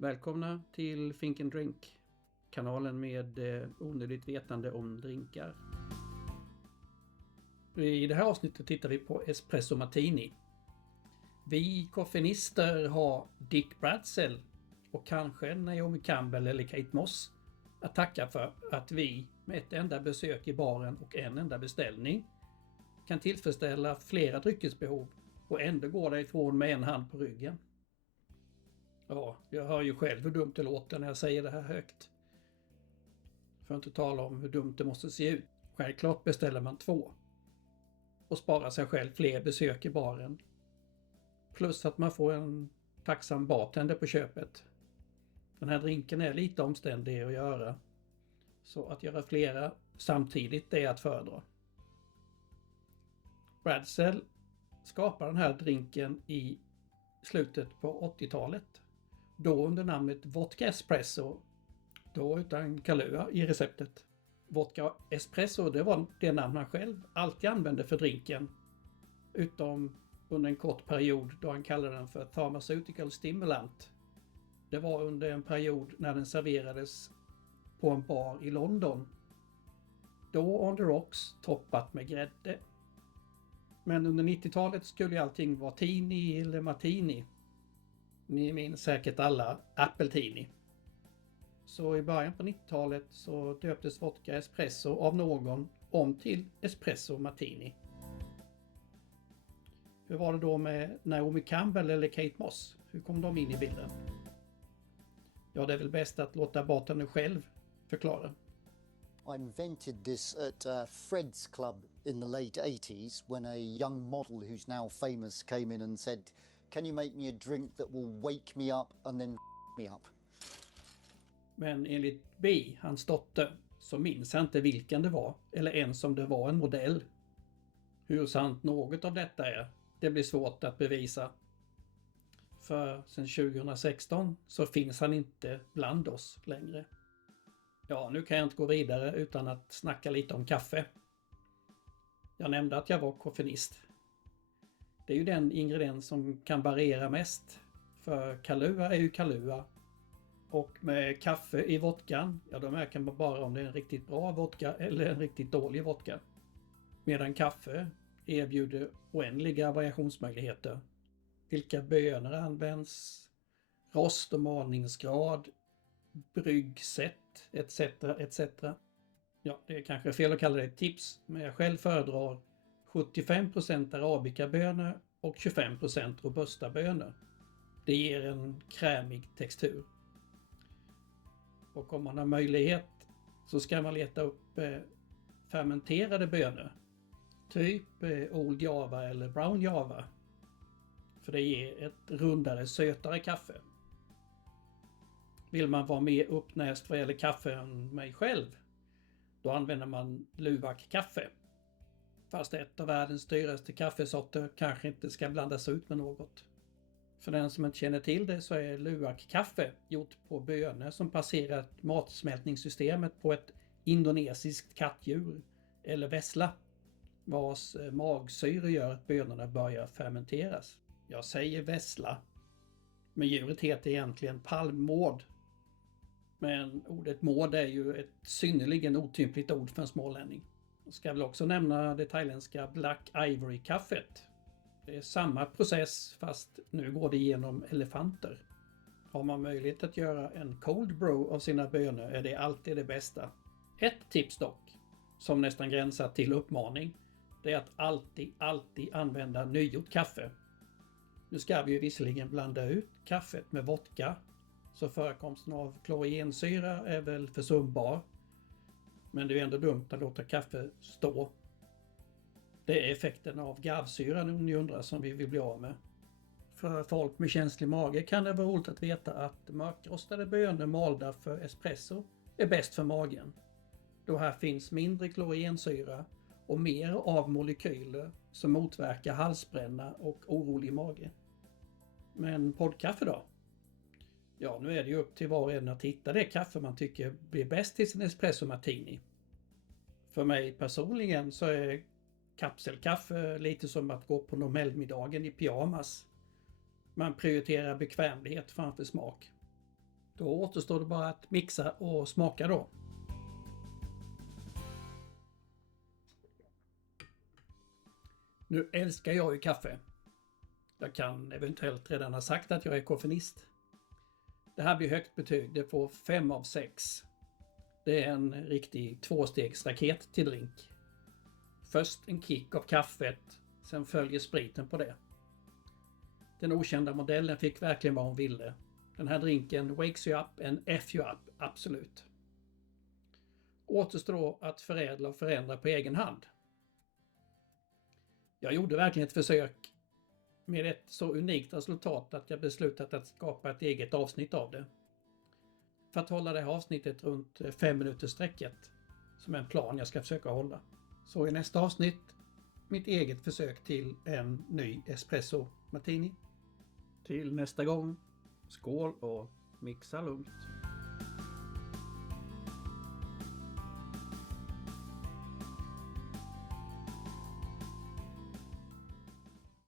Välkomna till Think and Drink, kanalen med onödigt vetande om drinkar. I det här avsnittet tittar vi på Espresso Martini. Vi koffeinister har Dick Bradsell och kanske Naomi Campbell eller Kate Moss att tacka för att vi med ett enda besök i baren och en enda beställning kan tillfredsställa flera dryckesbehov och ändå gå därifrån med en hand på ryggen. Ja, jag hör ju själv hur dumt det låter när jag säger det här högt. För att inte tala om hur dumt det måste se ut. Självklart beställer man 2. Och sparar sig själv fler besök i baren. Plus att man får en tacksam bartender på köpet. Den här drinken är lite omständig att göra. Så att göra flera samtidigt är att föredra. Bradsell skapade den här drinken i slutet på 80-talet. Då under namnet Vodka Espresso. Då utan Kahlua i receptet. Vodka Espresso, det var det namn han själv alltid använde för drinken. Utom under en kort period då han kallade den för Pharmaceutical Stimulant. Det var under en period när den serverades på en bar i London. Då on the rocks, toppat med grädde. Men under 90-talet skulle allting vara Tini eller Martini. Ni minns säkert alla Appletini. Så i början på 90-talet så döptes Vodka Espresso av någon om till Espresso Martini. Hur var det då med Naomi Campbell eller Kate Moss? Hur kom de in i bilden? Ja, det är väl bäst att låta bartendern själv förklara. I invented this at Fred's Club in the late 80s when a young model who's now famous came in and said, "Can you make me a drink that will wake me up and then me up?" Men enligt Bi, hans dotter, så minns jag inte vilken det var, eller ens om det var en modell. Hur sant något av detta är, det blir svårt att bevisa. För sedan 2016 så finns han inte bland oss längre. Ja, nu kan jag inte gå vidare utan att snacka lite om kaffe. Jag nämnde att jag var koffeinist. Det är ju den ingrediens som kan variera mest. För Kahlua är ju Kahlua. Och med kaffe i vodkan, ja då märker man bara om det är en riktigt bra vodka eller en riktigt dålig vodka. Medan kaffe erbjuder oändliga variationsmöjligheter. Vilka bönor används, rost- och malningsgrad, bryggsätt, etc. etc. Ja, det är kanske fel att kalla det ett tips, men jag själv föredrar 75% arabikabönor och 25% robusta bönor. Det ger en krämig textur. Och om man har möjlighet så ska man leta upp fermenterade bönor. Typ Old Java eller Brown Java. För det ger ett rundare, sötare kaffe. Vill man vara mer uppnäst vad gäller kaffe än mig själv, då använder man Luwak-kaffe. Fast ett av världens dyraste kaffesorter kanske inte ska blandas ut med något. För den som inte känner till det så är Luwak-kaffe gjort på bönor som passerat matsmältningssystemet på ett indonesiskt kattdjur eller vessla, vars magsyre gör att bönorna börjar fermenteras. Jag säger vessla, men djuret heter egentligen palmmård. Men ordet mård är ju ett synnerligen otympligt ord för en smålänning. Jag ska väl också nämna det thailändska Black Ivory-kaffet. Det är samma process fast nu går det genom elefanter. Har man möjlighet att göra en cold brew av sina bönor är det alltid det bästa. Ett tips dock, som nästan gränsar till uppmaning, det är att alltid använda nygjort kaffe. Nu ska vi ju visserligen blanda ut kaffet med vodka, så förekomsten av klorogensyra är väl försumbar. Men det är ändå dumt att låta kaffe stå. Det är effekten av garvsyran om ni undrar som vi vill bli av med. För folk med känslig mage kan det vara roligt att veta att mörkrostade bönor malda för espresso är bäst för magen. Då här finns mindre klorogensyra och mer av molekyler som motverkar halsbränna och orolig mage. Men poddkaffe då? Ja, nu är det ju upp till var och en att hitta det kaffe man tycker blir bäst till sin espresso martini. För mig personligen så är kapselkaffe lite som att gå på Nobelmiddagen i pyjamas. Man prioriterar bekvämlighet framför smak. Då återstår det bara att mixa och smaka då. Nu älskar jag ju kaffe. Jag kan eventuellt redan ha sagt att jag är koffeinist. Det här blir högt betyg, det får 5 av 6. Det är en riktig tvåstegsraket till drink. Först en kick av kaffet, sen följer spriten på det. Den okända modellen fick verkligen vad hon ville. Den här drinken wakes you up and F you up, absolut. Återstår då att förädla och förändra på egen hand. Jag gjorde verkligen ett försök med ett så unikt resultat att jag beslutat att skapa ett eget avsnitt av det. För att hålla det här avsnittet runt 5 minuters sträcket, som en plan jag ska försöka hålla. Så i nästa avsnitt, mitt eget försök till en ny espresso martini. Till nästa gång, skål och mixa lugnt.